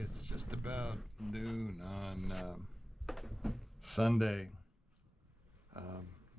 It's just about noon on Sunday,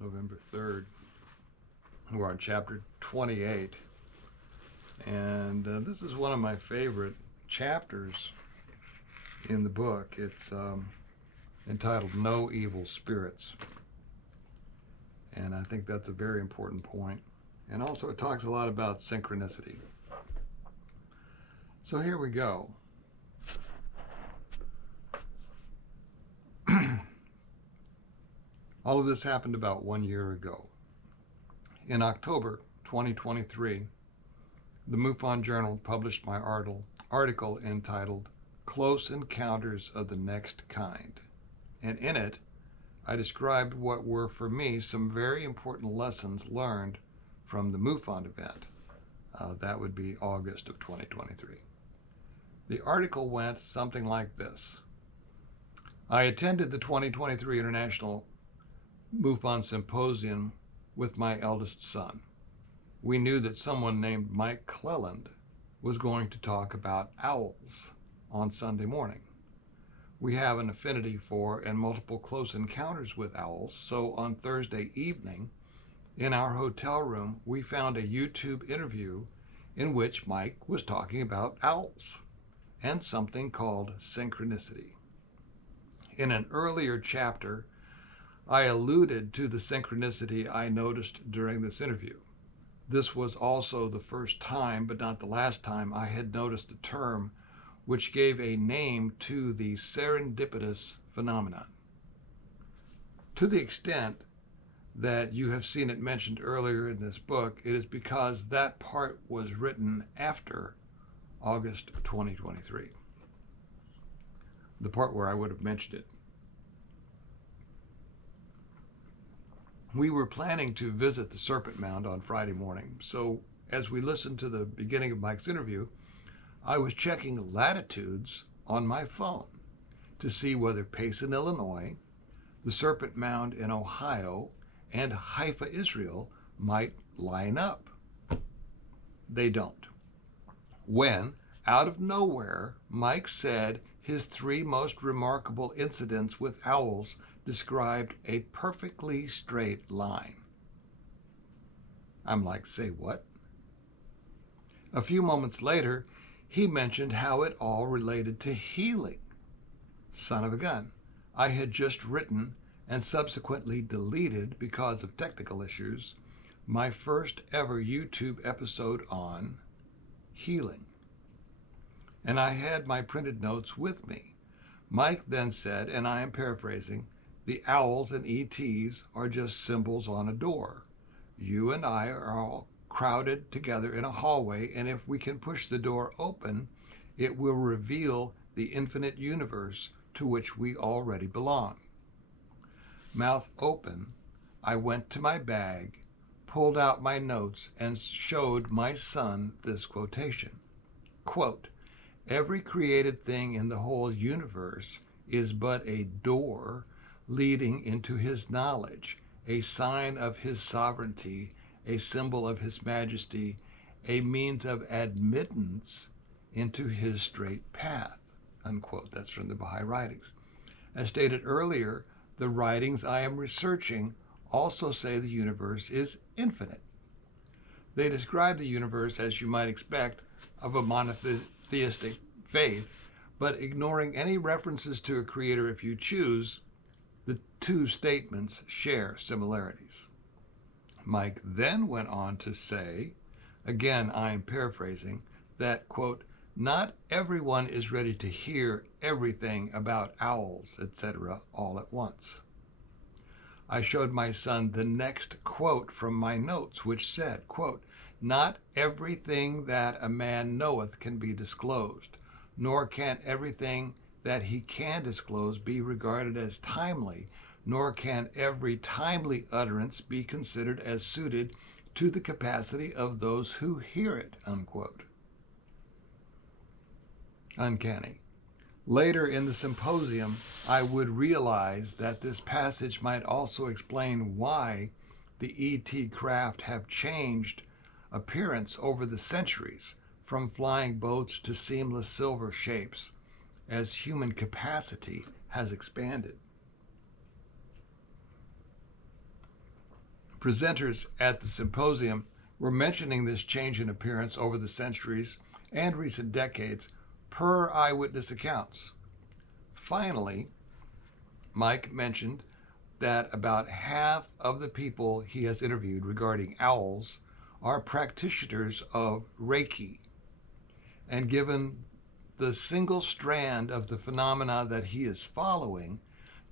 November 3rd. We're on chapter 28, and this is one of my favorite chapters in the book. It's entitled No Evil Spirits, and I think that's a very important point. And also it talks a lot about synchronicity. So here we go. All of this happened about 1 year ago. In October 2023, the MUFON Journal published my article entitled Close Encounters of the Next Kind. And in it, I described what were for me some very important lessons learned from the MUFON event. That would be August of 2023. The article went something like this. I attended the 2023 International MUFON Symposium with my eldest son. We knew that someone named Mike Cleland was going to talk about owls on Sunday morning. We have an affinity for and multiple close encounters with owls, so on Thursday evening, in our hotel room, we found a YouTube interview in which Mike was talking about owls and something called synchronicity. In an earlier chapter, I alluded to the synchronicity I noticed during this interview. This was also the first time, but not the last time, I had noticed the term which gave a name to the serendipitous phenomenon. To the extent that you have seen it mentioned earlier in this book, it is because that part was written after August 2023, the part where I would have mentioned it. We were planning to visit the Serpent Mound on Friday morning, so as we listened to the beginning of Mike's interview, I was checking latitudes on my phone to see whether Payson, Illinois, the Serpent Mound in Ohio, and Haifa, Israel might line up. They don't. When, out of nowhere, Mike said his three most remarkable incidents with owls described a perfectly straight line. I'm like, say what? A few moments later, he mentioned how it all related to healing. Son of a gun. I had just written and subsequently deleted, because of technical issues, my first ever YouTube episode on healing. And I had my printed notes with me. Mike then said, and I am paraphrasing, the owls and ETs are just symbols on a door. You and I are all crowded together in a hallway, and if we can push the door open, it will reveal the infinite universe to which we already belong. Mouth open, I went to my bag, pulled out my notes, and showed my son this quotation. Quote, every created thing in the whole universe is but a door leading into his knowledge, a sign of his sovereignty, a symbol of his majesty, a means of admittance into his straight path, unquote. That's from the Baha'i writings. As stated earlier, the writings I am researching also say the universe is infinite. They describe the universe, as you might expect, of a monotheistic faith, but ignoring any references to a creator if you choose, the two statements share similarities. Mike then went on to say, again I am paraphrasing, that, quote, not everyone is ready to hear everything about owls, etc., all at once. I showed my son the next quote from my notes, which said, quote, not everything that a man knoweth can be disclosed, nor can everything that he can disclose be regarded as timely, nor can every timely utterance be considered as suited to the capacity of those who hear it, unquote. Uncanny. Later in the symposium, I would realize that this passage might also explain why the ET craft have changed appearance over the centuries, from flying boats to seamless silver shapes, as human capacity has expanded. Presenters at the symposium were mentioning this change in appearance over the centuries and recent decades per eyewitness accounts. Finally, Mike mentioned that about half of the people he has interviewed regarding owls are practitioners of Reiki. And given the single strand of the phenomena that he is following,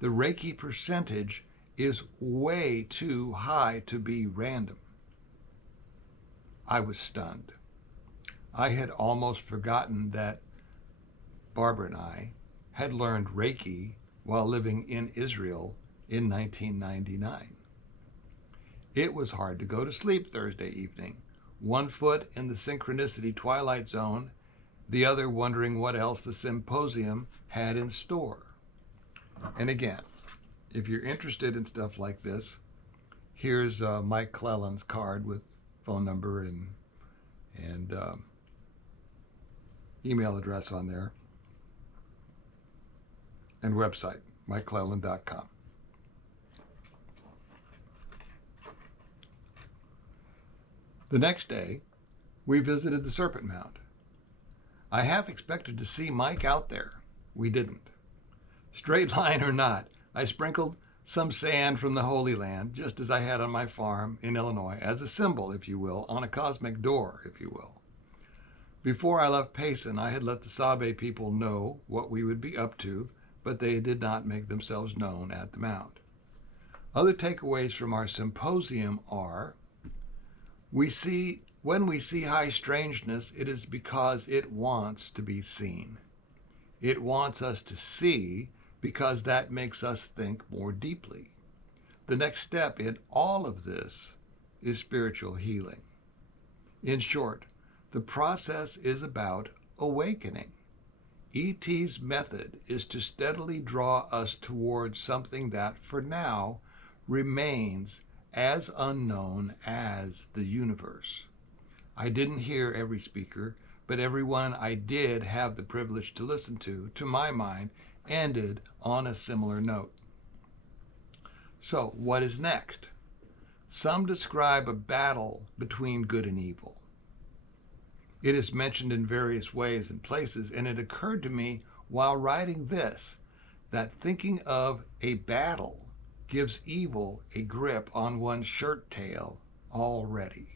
the Reiki percentage is way too high to be random. I was stunned. I had almost forgotten that Barbara and I had learned Reiki while living in Israel in 1999. It was hard to go to sleep Thursday evening, one foot in the Synchronicity twilight zone, the other wondering what else the symposium had in store. And again, if you're interested in stuff like this, here's Mike Clelland's card with phone number and email address on there, and website, mikeclelland.com. The next day, we visited the Serpent Mound. I half expected to see Mike out there. We didn't. Straight line or not, I sprinkled some sand from the Holy Land, just as I had on my farm in Illinois, as a symbol, if you will, on a cosmic door, if you will. Before I left Payson, I had let the Sabe people know what we would be up to, but they did not make themselves known at the mound. Other takeaways from our symposium are, when we see high strangeness, it is because it wants to be seen. It wants us to see because that makes us think more deeply. The next step in all of this is spiritual healing. In short, the process is about awakening. E.T.'s method is to steadily draw us towards something that, for now, remains as unknown as the universe. I didn't hear every speaker, but everyone I did have the privilege to listen to my mind, ended on a similar note. So, what is next? Some describe a battle between good and evil. It is mentioned in various ways and places, and it occurred to me while writing this that thinking of a battle gives evil a grip on one's shirt tail already.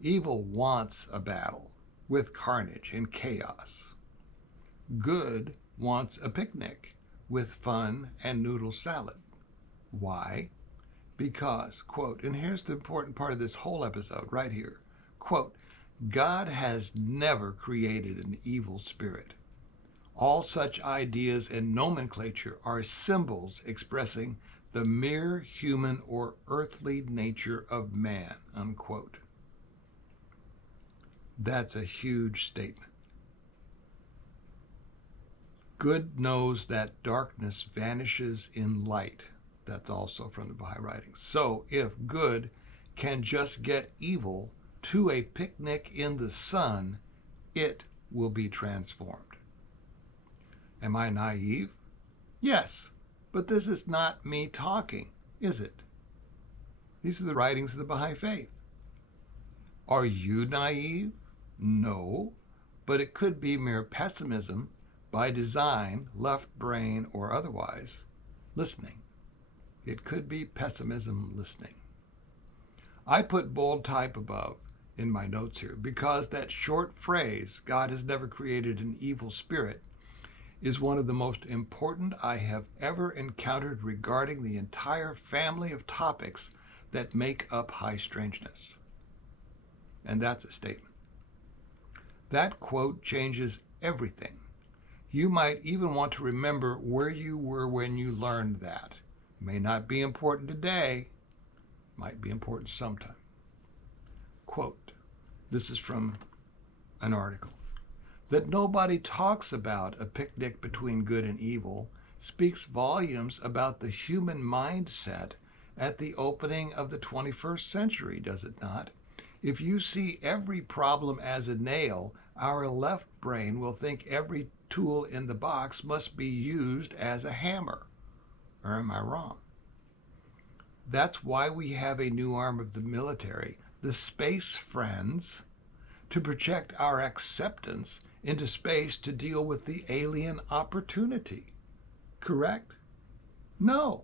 Evil wants a battle with carnage and chaos. Good wants a picnic with fun and noodle salad. Why? Because, quote, and here's the important part of this whole episode right here, quote, God has never created an evil spirit. All such ideas and nomenclature are symbols expressing the mere human or earthly nature of man, unquote. That's a huge statement. Good knows that darkness vanishes in light. That's also from the Baha'i writings. So if good can just get evil to a picnic in the sun, it will be transformed. Am I naive? Yes, but this is not me talking, is it? These are the writings of the Baha'i faith. Are you naive? No, but it could be mere pessimism by design, left brain or otherwise, listening. It could be pessimism listening. I put bold type above in my notes here because that short phrase, God has never created an evil spirit, is one of the most important I have ever encountered regarding the entire family of topics that make up high strangeness. And that's a statement. That quote changes everything. You might even want to remember where you were when you learned that. It may not be important today, might be important sometime. Quote, this is from an article. That nobody talks about a picnic between good and evil speaks volumes about the human mindset at the opening of the 21st century, does it not? If you see every problem as a nail, our left brain will think every tool in the box must be used as a hammer. Or am I wrong? That's why we have a new arm of the military, the Space Friends, to project our acceptance into space to deal with the alien opportunity. Correct? No.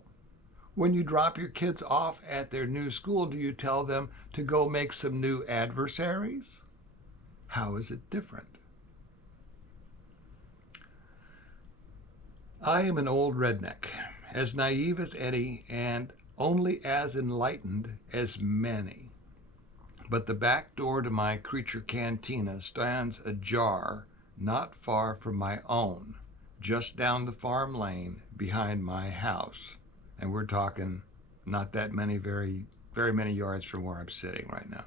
When you drop your kids off at their new school, do you tell them to go make some new adversaries? How is it different? I am an old redneck, as naive as any and only as enlightened as many. But the back door to my creature cantina stands ajar not far from my own, just down the farm lane behind my house. And we're talking not that many, very many yards from where I'm sitting right now.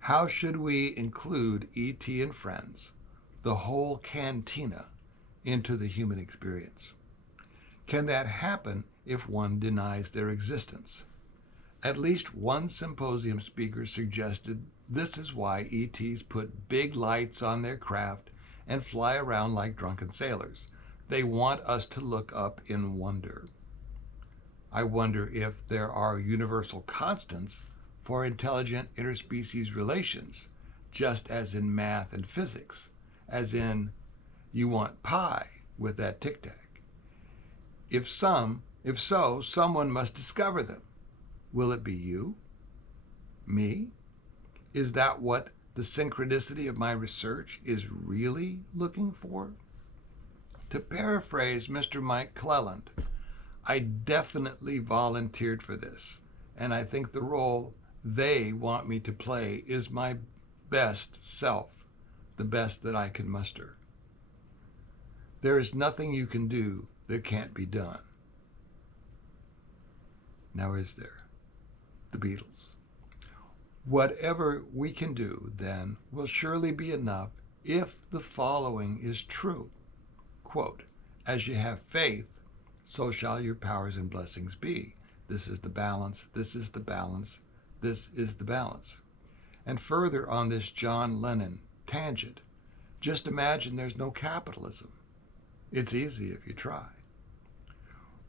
How should we include E.T. and friends, the whole cantina, into the human experience? Can that happen if one denies their existence? At least one symposium speaker suggested this is why ETs put big lights on their craft and fly around like drunken sailors. They want us to look up in wonder. I wonder if there are universal constants for intelligent interspecies relations, just as in math and physics, as in you want pie with that tic-tac. If so, someone must discover them. Will it be you? Me? Is that what the synchronicity of my research is really looking for? To paraphrase Mr. Mike Cleland, I definitely volunteered for this, and I think the role they want me to play is my best self, the best that I can muster. There is nothing you can do that can't be done. Now is there? The Beatles. Whatever we can do, then, will surely be enough if the following is true. Quote, as you have faith, so shall your powers and blessings be. This is the balance, this is the balance, this is the balance. And further on this John Lennon tangent, just imagine there's no capitalism. It's easy if you try.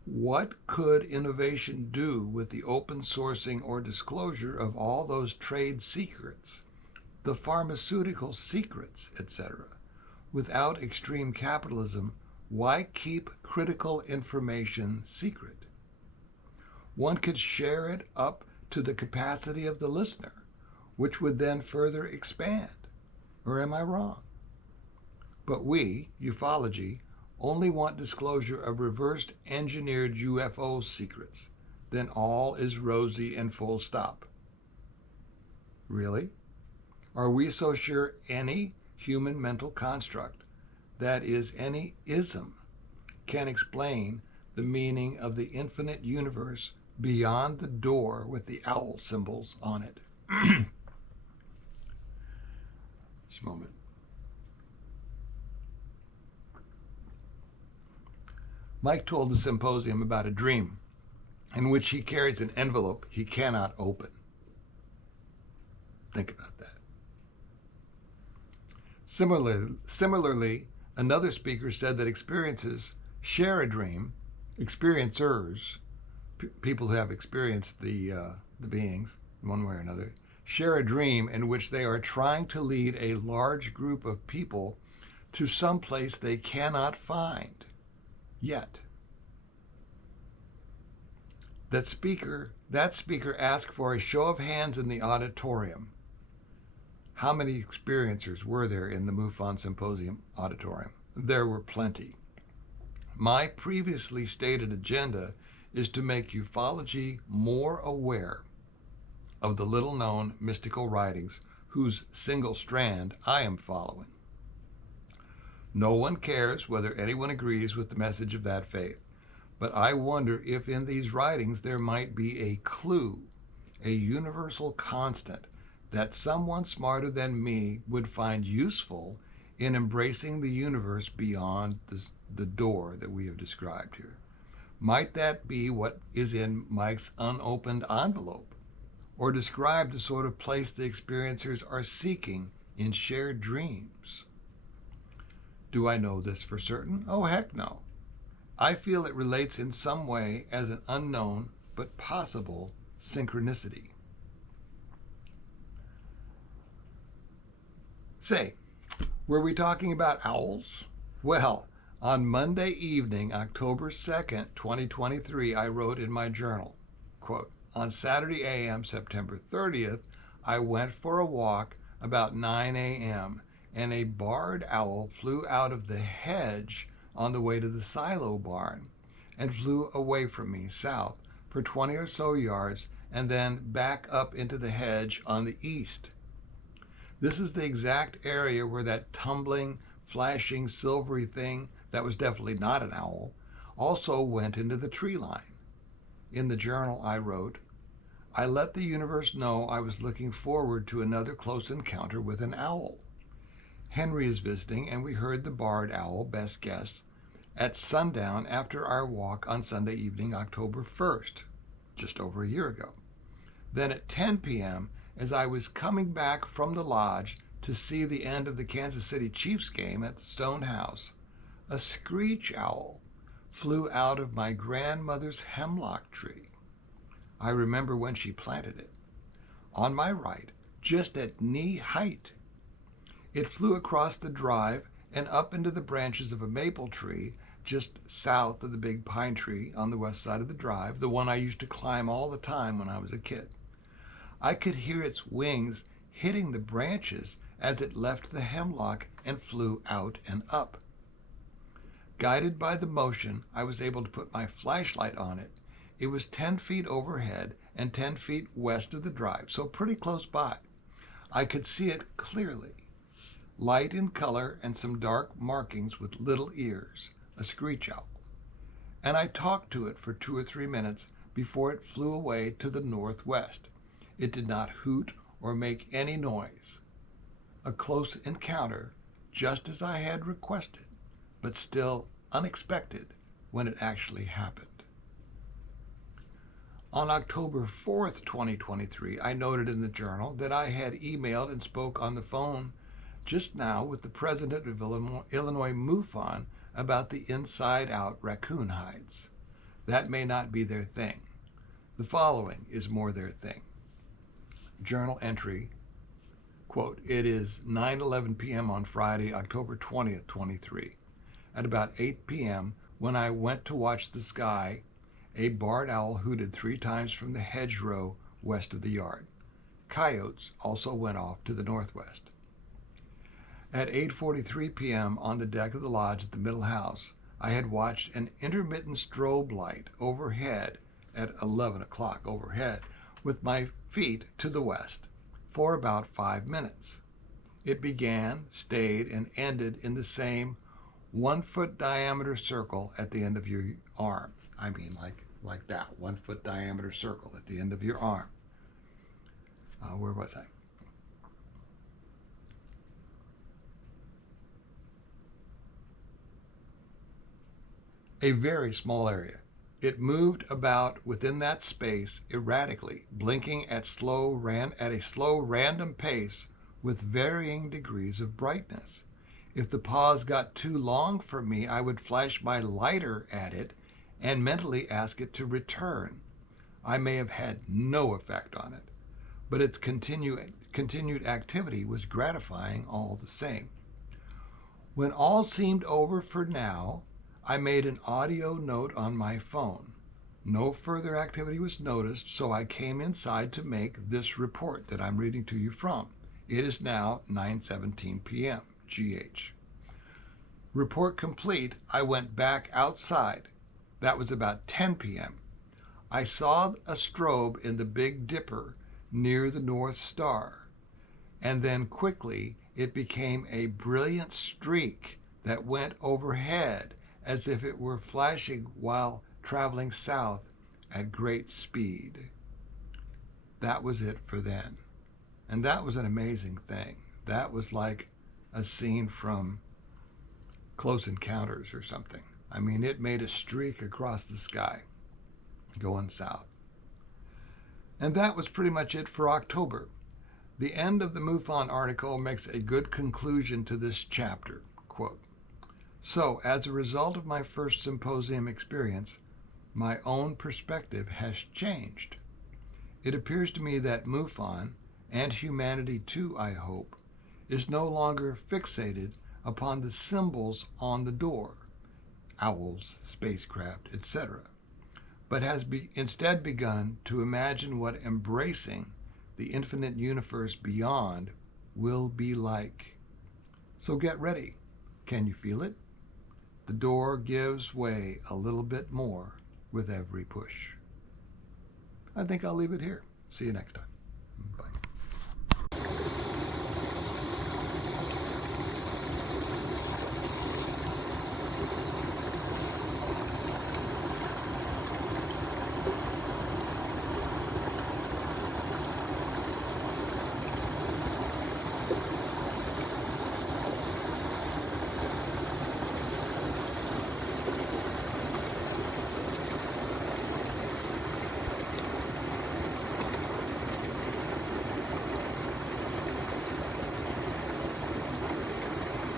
What could innovation do with the open sourcing or disclosure of all those trade secrets, the pharmaceutical secrets, etc.? Without extreme capitalism, why keep critical information secret? One could share it up to the capacity of the listener, which would then further expand. Or am I wrong? But we, ufology, only want disclosure of reversed engineered UFO secrets. Then all is rosy and full stop. Really? Are we so sure any human mental construct, that is, any ism, can explain the meaning of the infinite universe beyond the door with the owl symbols on it? Just a moment. Mike told the symposium about a dream in which he carries an envelope he cannot open. Think about that. Similarly, another speaker said that experiencers share a dream, experiencers, people who have experienced the beings in one way or another, share a dream in which they are trying to lead a large group of people to some place they cannot find yet. That speaker asked for a show of hands in the auditorium. How many experiencers were there in the MUFON Symposium auditorium? There were plenty. My previously stated agenda is to make ufology more aware of the little-known mystical writings whose single strand I am following. No one cares whether anyone agrees with the message of that faith, but I wonder if in these writings there might be a clue, a universal constant that someone smarter than me would find useful in embracing the universe beyond the door that we have described here. Might that be what is in Mike's unopened envelope? or describe the sort of place the experiencers are seeking in shared dreams. Do I know this for certain? Oh, heck no. I feel it relates in some way as an unknown but possible synchronicity. Say, were we talking about owls? Well, on Monday evening, October 2nd, 2023, I wrote in my journal, quote, on Saturday a.m., September 30th, I went for a walk about 9 a.m. and a barred owl flew out of the hedge on the way to the silo barn and flew away from me south for 20 or so yards and then back up into the hedge on the east. This is the exact area where that tumbling, flashing, silvery thing that was definitely not an owl also went into the tree line. In the journal I wrote, I let the universe know I was looking forward to another close encounter with an owl. Henry is visiting, and we heard the barred owl, best guess, at sundown after our walk on Sunday evening, October 1st, just over a year ago. Then at 10 p.m., as I was coming back from the lodge to see the end of the Kansas City Chiefs game at the Stone House, a screech owl flew out of my grandmother's hemlock tree. I remember when she planted it. On my right, just at knee height. It flew across the drive and up into the branches of a maple tree just south of the big pine tree on the west side of the drive, the one I used to climb all the time when I was a kid. I could hear its wings hitting the branches as it left the hemlock and flew out and up. Guided by the motion, I was able to put my flashlight on it. It was 10 feet overhead and 10 feet west of the drive, so pretty close by. I could see it clearly. Light in color and some dark markings with little ears, a screech owl. And I talked to it for 2 or 3 minutes before it flew away to the northwest. It did not hoot or make any noise. A close encounter, just as I had requested, but still unexpected when it actually happened. On October 4th, 2023, I noted in the journal that I had emailed and spoke on the phone just now with the president of Illinois MUFON about the inside-out raccoon hides. That may not be their thing. The following is more their thing. Journal entry, quote, it is 9:11 p.m. on Friday, October 20th, 23. At about 8 p.m., when I went to watch the sky, a barred owl hooted 3 times from the hedgerow west of the yard. Coyotes also went off to the northwest. At 8:43 p.m. on the deck of the lodge at the middle house, I had watched an intermittent strobe light overhead at 11 o'clock overhead with my feet to the west for about 5 minutes. It began, stayed, and ended in the same 1-foot diameter circle at the end of your arm. I mean, like that, 1-foot diameter circle at the end of your arm. Where was I? A very small area. It moved about within that space erratically, blinking at a slow random pace with varying degrees of brightness. If the pause got too long for me, I would flash my lighter at it and mentally ask it to return. I may have had no effect on it, but its continued activity was gratifying all the same. When all seemed over for now, I made an audio note on my phone. No further activity was noticed, so I came inside to make this report that I'm reading to you from. It is now 9:17 p.m. GH. Report complete. I went back outside. That was about 10 p.m. I saw a strobe in the Big Dipper near the North Star, and then quickly it became a brilliant streak that went overhead as if it were flashing while traveling south at great speed. That was it for then. And that was an amazing thing. That was like a scene from Close Encounters or something. I mean, it made a streak across the sky going south. And that was pretty much it for October. The end of the MUFON article makes a good conclusion to this chapter. Quote, so, as a result of my first symposium experience, my own perspective has changed. It appears to me that MUFON, and humanity too, I hope, is no longer fixated upon the symbols on the door, owls, spacecraft, etc., but has instead begun to imagine what embracing the infinite universe beyond will be like. So get ready. Can you feel it? The door gives way a little bit more with every push. I think I'll leave it here. See you next time.